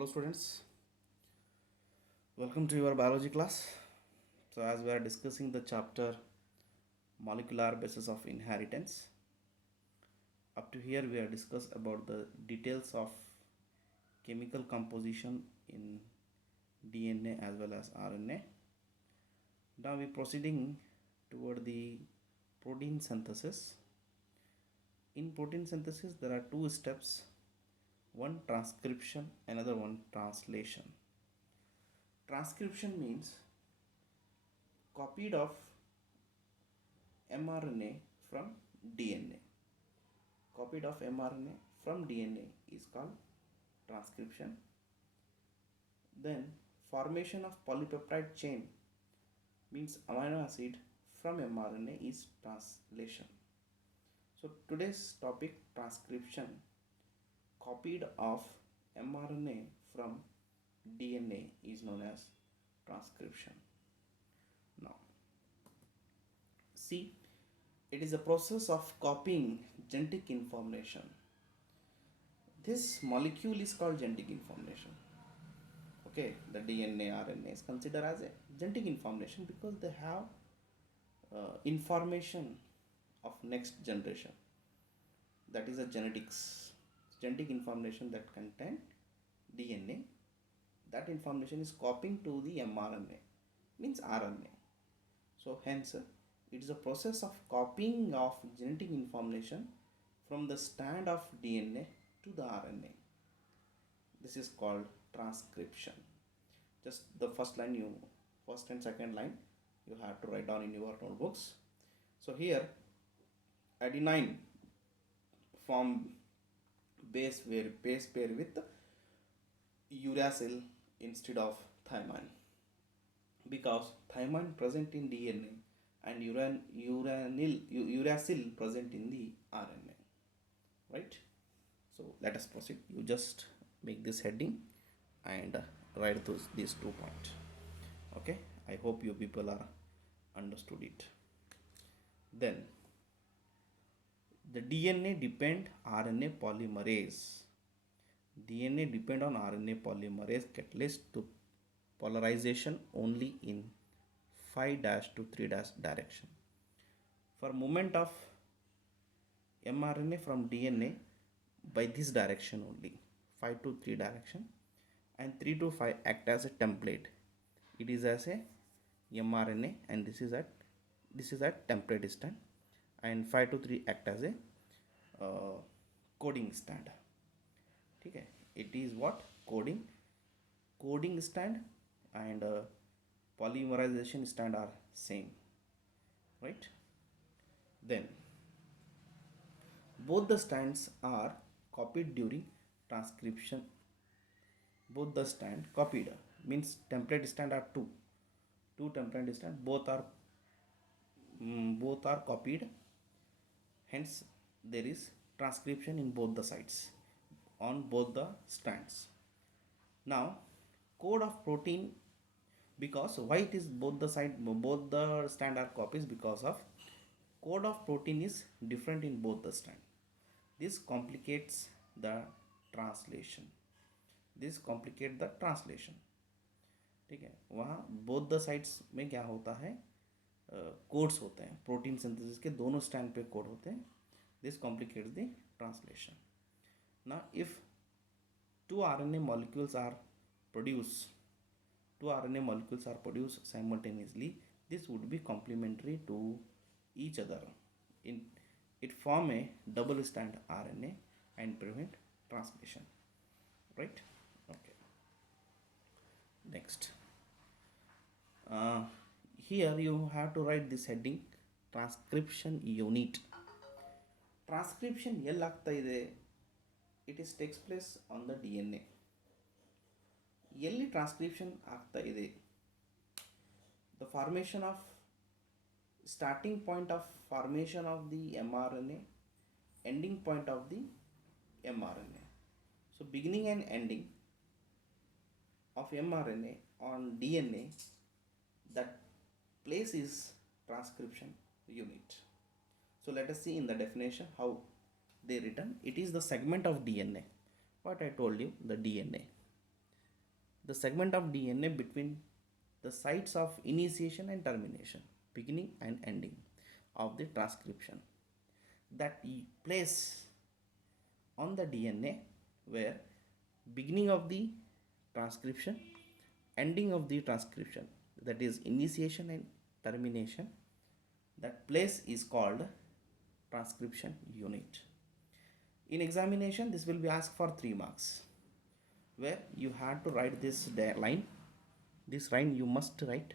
Hello students, welcome to your biology class. So as we are discussing the chapter molecular basis of inheritance, up to here we are discussed about the details of chemical composition in DNA as well as RNA. Now we proceeding toward the protein synthesis. In protein synthesis there are two steps, one transcription, another one translation. Transcription means copied of mRNA from DNA. Copied of mRNA from DNA is called transcription. Then formation of polypeptide chain means amino acid from mRNA is translation. So today's topic transcription, copied of mRNA from DNA is known as transcription. Now see, it is a process of copying genetic information. This molecule is called genetic information. Okay, the DNA, RNA is considered as a genetic information because they have information of next generation. That is a genetic information that contain DNA. That information is copying to the mRNA, means RNA. So hence it is a process of copying of genetic information from the strand of DNA to the RNA. This is called transcription. Just the first and second line you have to write down in your notebooks. So here adenine form base pair with uracil instead of thymine, because thymine present in DNA and uracil present in the RNA, right? So let us proceed. You just make this heading and write these 2 points. Okay, I hope you people are understood it. Then the DNA depend RNA polymerase. DNA depend on RNA polymerase catalyst to polarization only in 5' to 3' direction. For movement of mRNA from DNA by this direction only, 5 to 3 direction, and 3 to 5 act as a template. It is as a mRNA and this is at template stand, and 5 to 3 act as a coding stand. Okay, it is what coding stand and polymerization stand are same, right? Then both the stands are copied during transcription. Both the stand copied means template stand are two template stand, both are copied, hence there is transcription in both the sides on both the strands. Now code of protein, because why it is both the stand are copies, because of code of protein is different in both the stand. This complicates the translation. ठीक है, वहाँ both the sides में क्या होता है, codes होते हैं, protein synthesis के दोनों स्टैंड पे कोड होते हैं. This complicates the translation. ना if two RNA molecules are produced simultaneously, this would be complementary to each other. It form a double strand RNA and prevent translation, right? Okay, next here you have to write this heading, transcription unit. Transcription ಎಲ್ಲಿ ಆಗ್ತಾ ಇದೆ, it is takes place on the DNA. ಎಲ್ಲಿ transcription ಆಗ್ತಾ ಇದೆ, the formation of starting point of formation of the mRNA, ending point of the mRNA. So beginning and ending of mRNA on DNA, that place is transcription unit. So let us see in the definition how they written. It is the segment of DNA. What I told you, the DNA. the segment of DNA between the sites of initiation and termination, beginning and ending of the transcription, that place on the DNA where beginning of the transcription, ending of the transcription, that is initiation and termination, that place is called transcription unit. In examination, this will be asked for 3 marks, where you have to write this line. This line you must write,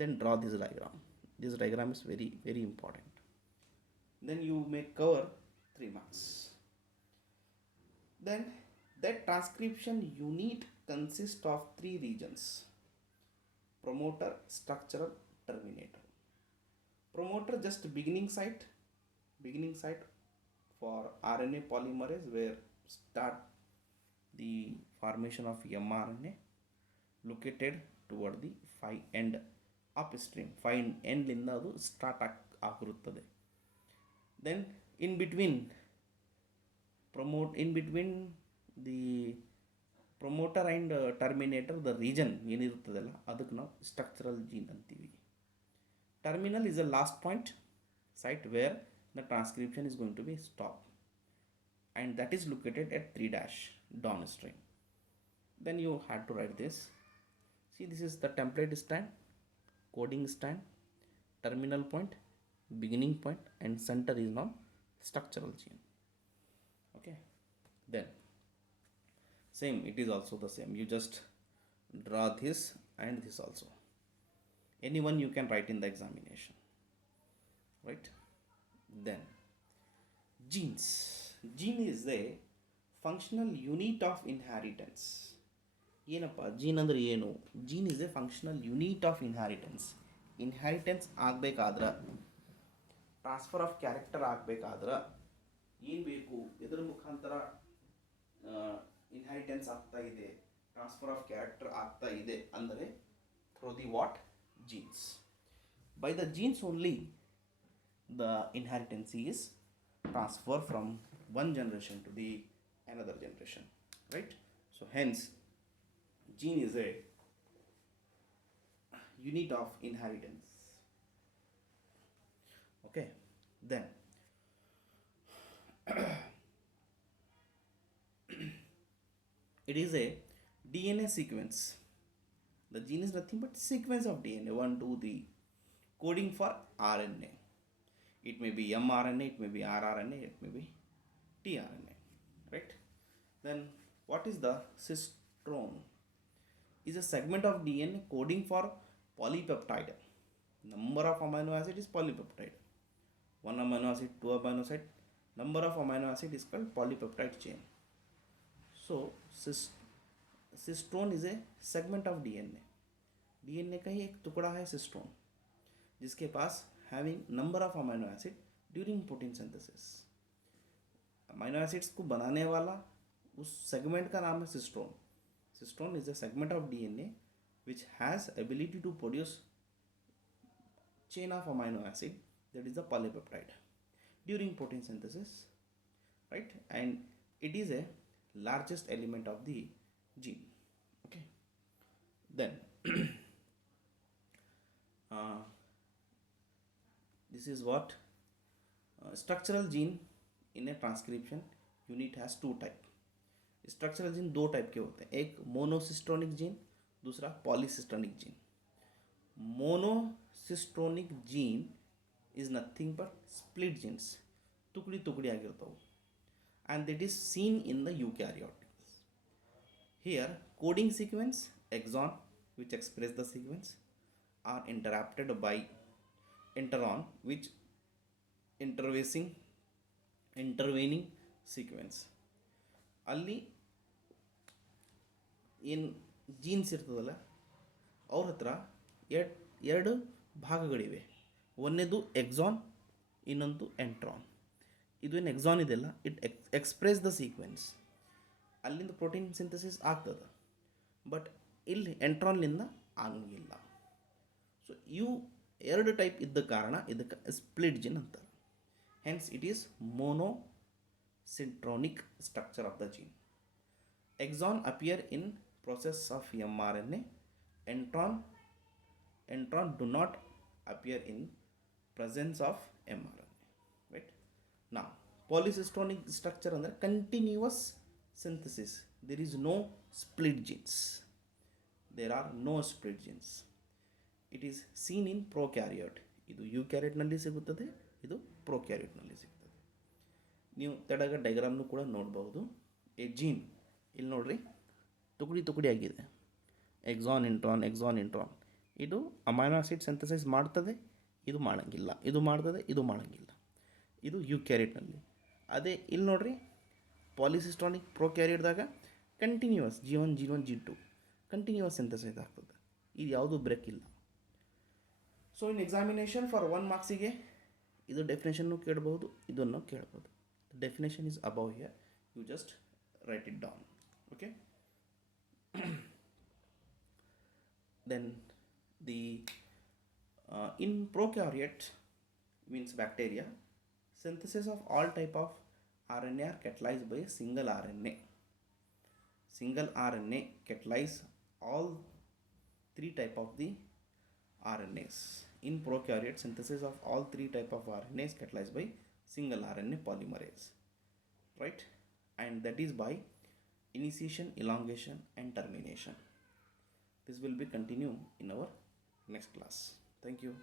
then draw this diagram. This diagram is very, very important. Then you may cover 3 marks. Then that transcription unit consists of 3 regions: promoter, structural, terminator. Promoter just beginning site for RNA polymerase, where start the formation of mRNA, located toward the 5 end upstream. 5 end linda adu start ಆಗಿರುತ್ತದೆ. Then in between the promoter and terminator, the region ಏನಿರುತ್ತದಲ್ಲ ಅದಕ್ಕೆ ನಾವು structural gene ಅಂತೀವಿ. Terminal is the last point site where the transcription is going to be stopped, and that is located at 3' downstream. Then you had to write this. See, this is the template strand, coding strand, terminal point, beginning point, and center is now structural gene. Okay, then same, it is also the same. You just draw this and this also. Anyone you can write in the examination, right? Then genes. Gene is a functional unit of inheritance. ಏನಪ್ಪ gene ಅಂದರೆ ಏನು? Gene is a functional unit of inheritance. Inheritance ಆಗಬೇಕಾದ್ರೆ, transfer of character ಆಗಬೇಕಾದ್ರೆ ಏನು ಬೇಕು? ಇದರ ಮುಖಾಂತರ ಇನ್ಹ್ಯಾರಿಟೆನ್ಸ್ ಆಗ್ತಾ ಇದೆ, ಟ್ರಾನ್ಸ್ಫರ್ ಆಫ್ ಕ್ಯಾರೆಕ್ಟರ್ ಆಗ್ತಾ ಇದೆ ಅಂದರೆ through the what? Genes. By the genes only the inheritance is transferred from one generation to the another generation, right? So hence gene is a unit of inheritance. Okay, then it is a DNA sequence. The gene is nothing but sequence of DNA, 1, 2, 3, coding for RNA. It may be mRNA, it may be rRNA, it may be tRNA, right? Then what is the cistron? Is a segment of DNA coding for polypeptide. Number of amino acid is polypeptide. 1 amino acid, 2 amino acid, number of amino acid is called polypeptide chain. So cistron is a segment of DNA. DNA का ही एक टुकड़ा है cistron, जिसके पास having number of amino acid during protein synthesis. Amino acids को बनाने वाला उस सेगमेंट का नाम है cistron. Cistron is a segment of DNA which has ability to produce chain of amino acid, that is the polypeptide, during protein synthesis, right? And it is a largest element of the gene. Okay, then this is what structural gene in a transcription unit has 2 type. Structural gene 2 type के होते हैं, एक monocistronic gene, दूसरा पॉलीसिस्टोनिक gene. Monocistronic gene is nothing but split genes, ತುಕಡಿ ತುಕಡಿ ಆಗಿರ್ತವೆ, and that is seen in the eukaryotes. Here coding sequence, exon which express the sequence, are interrupted by intron which intervening sequence. ಅಲ್ಲಿ ಏನು jeans ಇರ್ತದಲ್ಲ ಅವ್ರ ಹತ್ರ ಎರಡು ಭಾಗಗಳಿವೆ. ಒಂದನೇದು exon, ಇನ್ನೊಂದು ಎಂಟ್ರಾನ್. ಇದು ಏನು ಎಕ್ಸಾನ್ ಇದೆಯಲ್ಲ, ಇಟ್ ಎಕ್ಸ್ಪ್ರೆಸ್ ದ ಸೀಕ್ವೆನ್ಸ್. ಅಲ್ಲಿಂದ ಪ್ರೋಟೀನ್ ಸಿಂಥಸಿಸ್ ಆಗ್ತದೆ, ಬಟ್ ಇಲ್ಲಿ ಎಂಟ್ರಾನ್ಲಿಂದ ಆಗಂಗಿಲ್ಲ. ಸೊ ಇವು 2 ಟೈಪ್ ಇದ್ದ ಕಾರಣ ಇದಕ್ಕೆ ಸ್ಪ್ಲಿಟ್ ಜಿನ್ ಅಂತಾರೆ. Hence it is monocentronic structure of the gene. Exon appear in process of mRNA, intron do not appear in presence of mRNA, right? Now polycystonic structure under continuous synthesis, there is no split genes, there are no split genes. It is seen in prokaryote. ಇದು ಯೂಕ್ಯಾರಿಯೋಟ್ನಲ್ಲಿ ಸಿಗುತ್ತದೆ, ಇದು ಪ್ರೋಕ್ಯಾರಿಯೋಟ್ನಲ್ಲಿ ಸಿಗ್ತದೆ. ನೀವು ತೆಳಗ ಡೈಗ್ರಾಮ್ನು ಕೂಡ ನೋಡ್ಬೋದು. A gene ಇಲ್ಲಿ ನೋಡ್ರಿ ತುಕಡಿ ತುಕಡಿ ಆಗಿದೆ, ಎಕ್ಸಾನ್ ಇಂಟ್ರಾನ್. ಇದು ಅಮೈನೋ ಆಸಿಡ್ ಸಿಂಥಸಿಸ್ ಮಾಡ್ತದೆ, ಇದು ಮಾಡೋಂಗಿಲ್ಲ, ಇದು ಮಾಡ್ತದೆ, ಇದು ಮಾಡೋಂಗಿಲ್ಲ. ಇದು ಯೂಕ್ಯಾರಿಯೋಟ್ನಲ್ಲಿ. ಅದೇ ಇಲ್ಲಿ ನೋಡ್ರಿ ಪಾಲಿಸಿಸ್ಟಾನಿಕ್ ಪ್ರೋಕ್ಯಾರಿಯೋಟ್ದಾಗ continuous G1 G2 continuous synthesis ಆಗ್ತದೆ, ಇದು ಯಾವುದೂ ಬ್ರೇಕ್ ಇಲ್ಲ. ಸೊ ಇನ್ ಎಕ್ಸಾಮಿನೇಷನ್ ಫಾರ್ 1 ಮಾರ್ಕ್ಸಿಗೆ ಇದು ಡೆಫಿನೇಷನ್ನು ಕೇಳ್ಬೋದು, ಇದನ್ನು ಕೇಳ್ಬೋದು. Definition is above here, you just write it down. Okay, then the in prokaryote means bacteria, synthesis of all type of RNA are catalyzed by a single RNA. Single RNA catalyze all three type of the RNAs. In prokaryote, synthesis of all three type of RNAs catalyzed by single RNA polymerase, right? And that is by initiation, elongation and termination. This will be continue in our next class. Thank you.